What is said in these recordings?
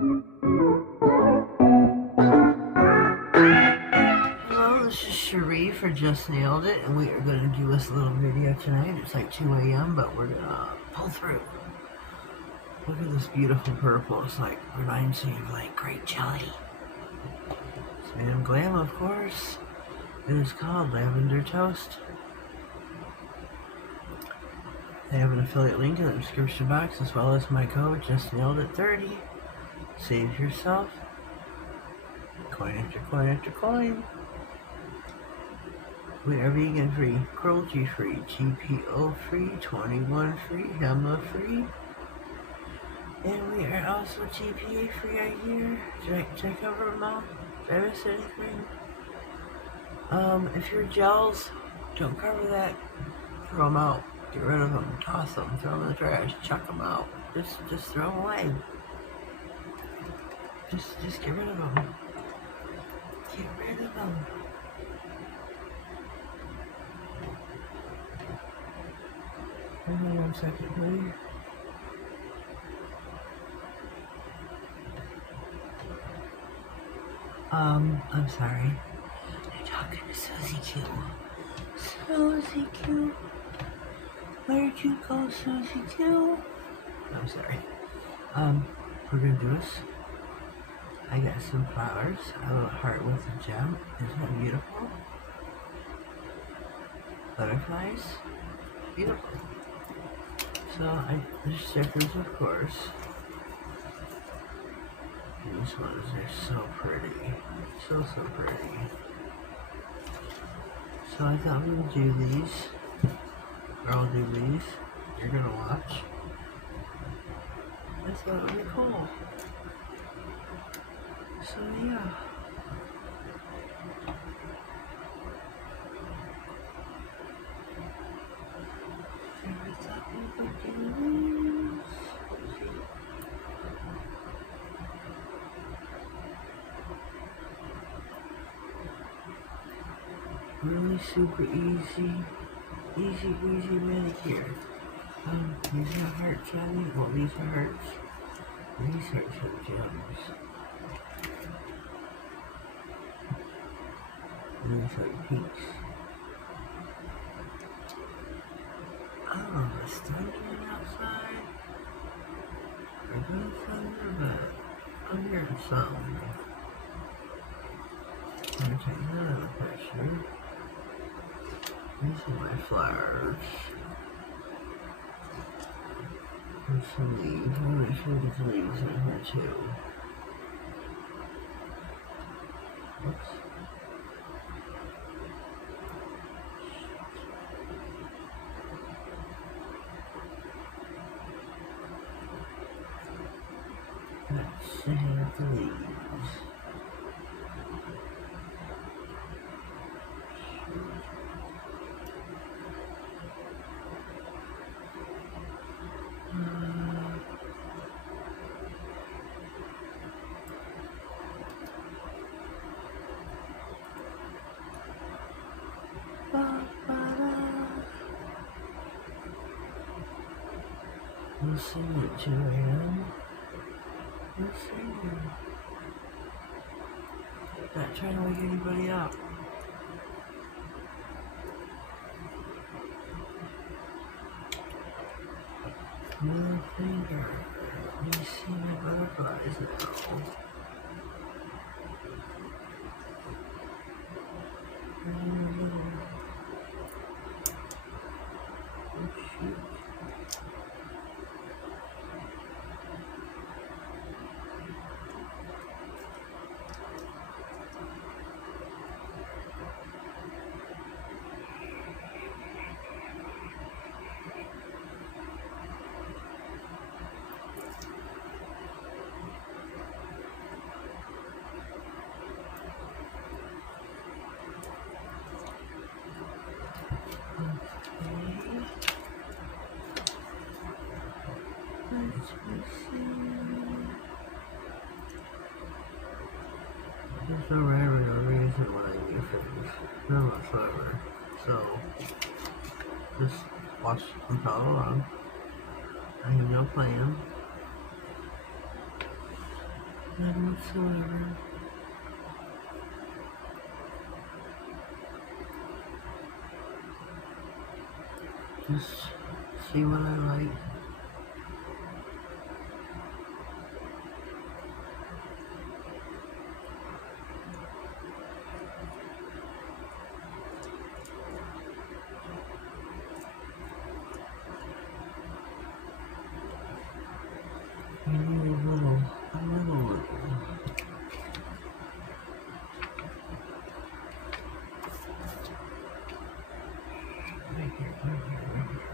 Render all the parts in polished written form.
Hello, this is Cherie for Just Nailed It, and we are going to do this little video tonight. It's like 2 a.m., but we're going to pull through. Look at this beautiful purple. It's like, reminds me of like grape jelly. And Glam, of course. It is called Lavender Toast. They have an affiliate link in the description box, as well as my code, Just Nailed It 30. Save yourself. Coin after coin after coin. We are vegan free, cruelty free, GPO free, 21 free, HEMA free. And we are also GPA free right here. Did I cover them all? Did I miss anything? If you're gels, don't cover that. Throw them out. Get rid of them. Toss them. Throw them in the trash. Chuck them out. Just throw them away. Just get rid of them. Get rid of them. Hold on 1 second, please. I'm sorry. I'm talking to Susie Q. Susie Q. Where'd you go, Susie Q? I'm sorry. We're gonna do this. I got some flowers. A little heart with a gem. Isn't that beautiful? Butterflies. Beautiful. So, there's stickers, of course. These ones are so pretty. So pretty. So I thought we would do these. Or I'll do these. You're gonna watch. I thought it would be cool. So yeah. I thought we would do these. Really super easy breezy manicure. These are hearts on me. Well, these are hearts. These hearts have gems. These are pinks. Oh, the thunder outside. There's no thunder, but I'm hearing something. I'm gonna take that out of the picture. These are my flowers. There's some leaves. I want to make sure there's leaves in here too. Oops. Let's see the leaves. We'll see at 2 a.m. We'll see. Not trying to wake anybody up. Middle finger. Let me see my butterflies now. Oh shoot. There's no rhyme or reason why you things. None whatsoever. So, just watch and follow along. I have no plan. none whatsoever. Just see what I like. I need a little. Right here, right here, right here.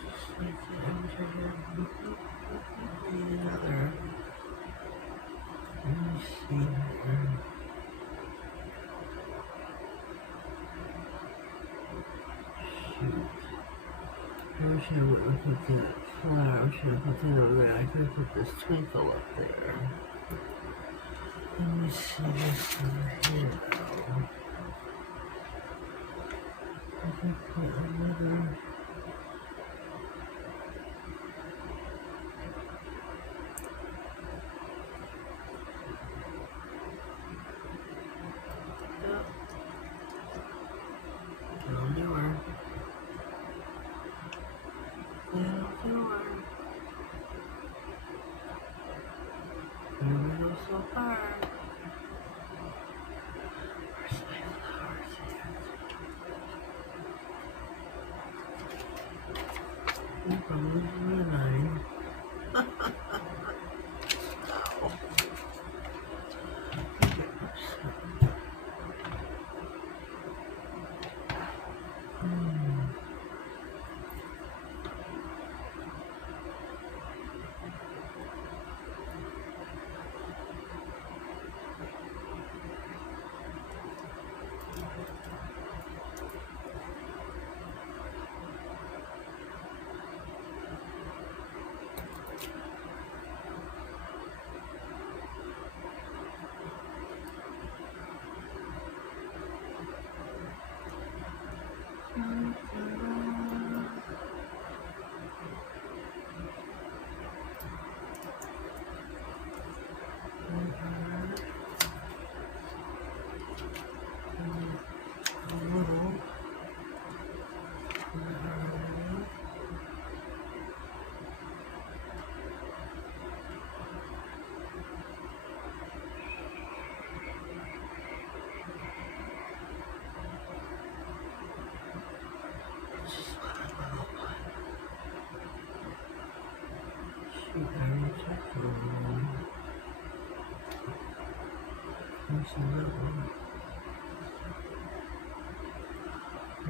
Just like that. Need another. Let me see here. Shoot. I wish I wouldn't have put that flower. I should have put that over there. I could have put this twinkle up there. Let me see this one here though. I could put another. Yep. That'll do her. That'll do her. Here we go so far. Where's my flowers at? Yep, I'm losing my mind. Ow.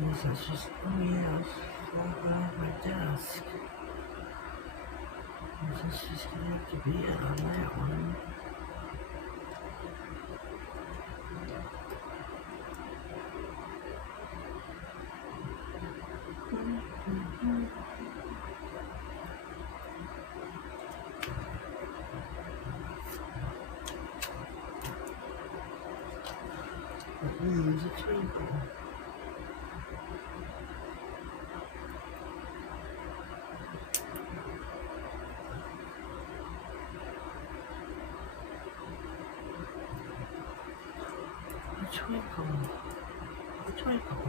Yes, that's just, oh yes, right off my desk. This is just gonna have to be it on that one. Let me use a twinkle. A twinkle. A twinkle.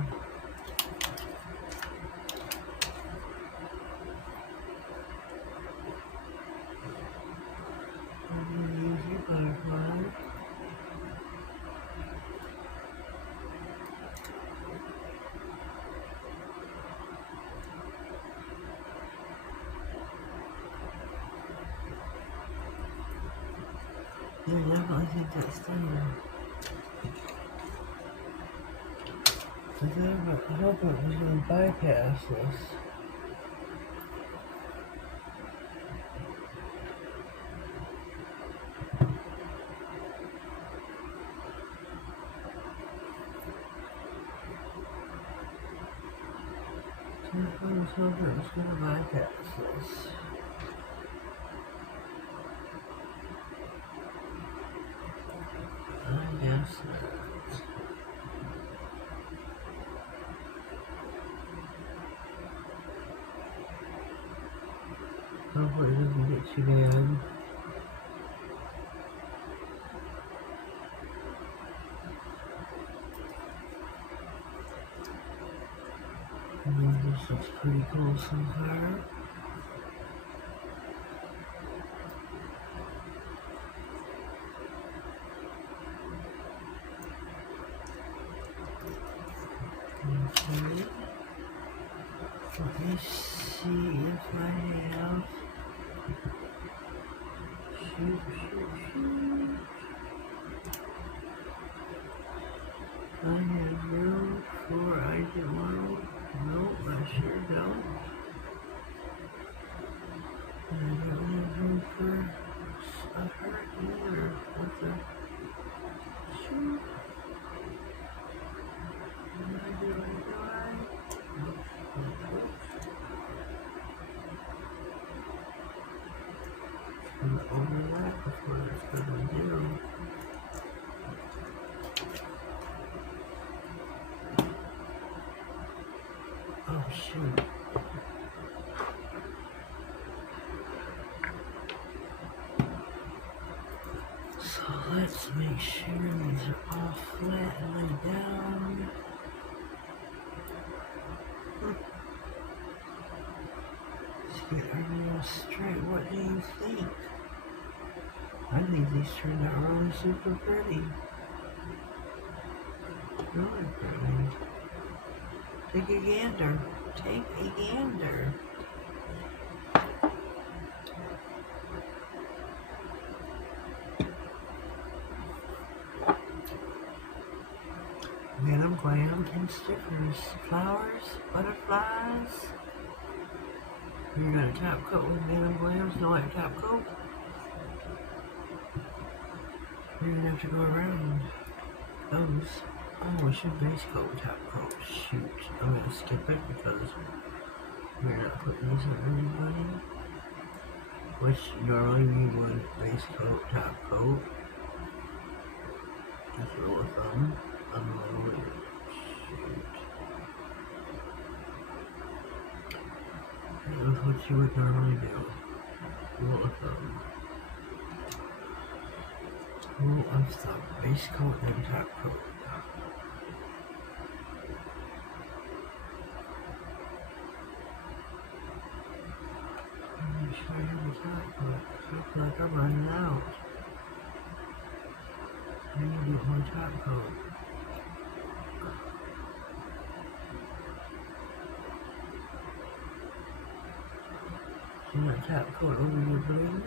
I'm gonna use your butterfly. Yeah, I definitely think that's there. I hope it was going to bypass this. I was hoping it was going to bypass this. I guess not. Hopefully it doesn't get too bad. This looks pretty cool so far. Okay. Let me see if I have. Shoot. I have room for item one. Nope, I sure don't. I don't have room for a heart either. What the shoot? What do I do? Oops. Gonna overlap before that's gonna do. Oh shoot. So let's make sure these are all flat and laid down. Let's get our nails straight. What do you think? I think these turned out really super pretty. Really pretty. Take a gander. Take a gander. Glam and stickers. Flowers, butterflies. You're gonna top coat with Glams, no like top coat. You're gonna have to go around those. Oh, we should base coat with top coat. Shoot, I'm gonna skip it because we're not putting these on everybody. Which normally we would base coat, top coat. That's a rule of thumb. Shoot. That was what you would normally do. Rule of thumb. Rule of thumb. Base coat and top coat. Let me show you the top coat. Looks like I'm running out. I need to get more top coat. See that top coat over your blade?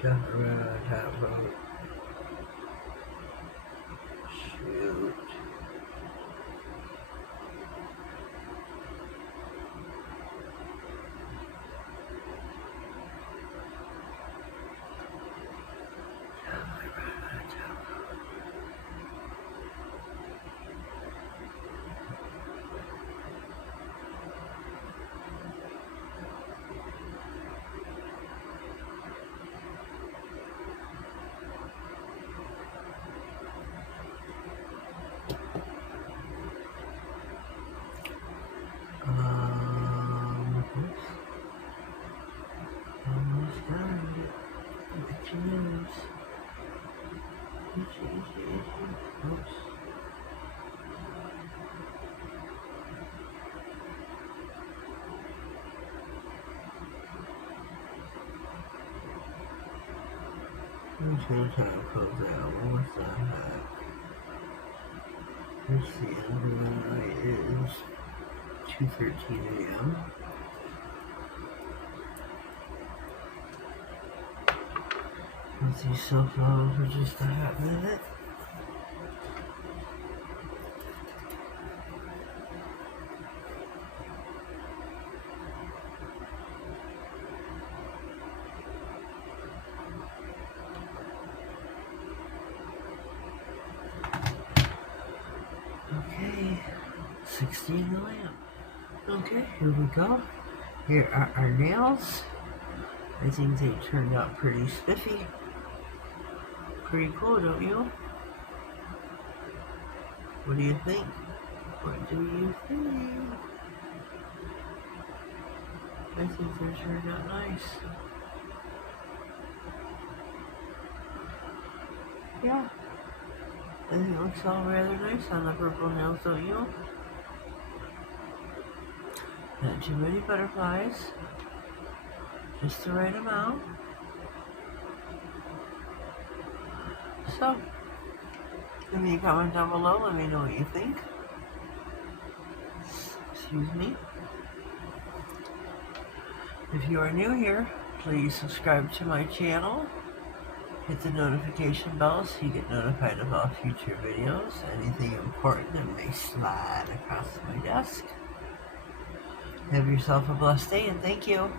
Just ran out of top coat. Shoot. Oops. Almost done. Itchy nose. Itchy. Oops. I'm just gonna try to close out one more time. Let's see, I'm doing right. It is 2:13 a.m. Let these self-follow for just a hot minute. Okay, 16 the lamp. Okay, here we go. Here are our nails. I think they turned out pretty spiffy. Pretty cool, don't you? What do you think? What do you think? I think they turned out nice. Yeah. I think it looks all rather nice on the purple nails, don't you? Not too many butterflies. Just the right amount. So, leave me a comment down below. Let me know what you think. Excuse me. If you are new here, please subscribe to my channel. Hit the notification bell so you get notified of all future videos. Anything important that may slide across my desk. Have yourself a blessed day and thank you.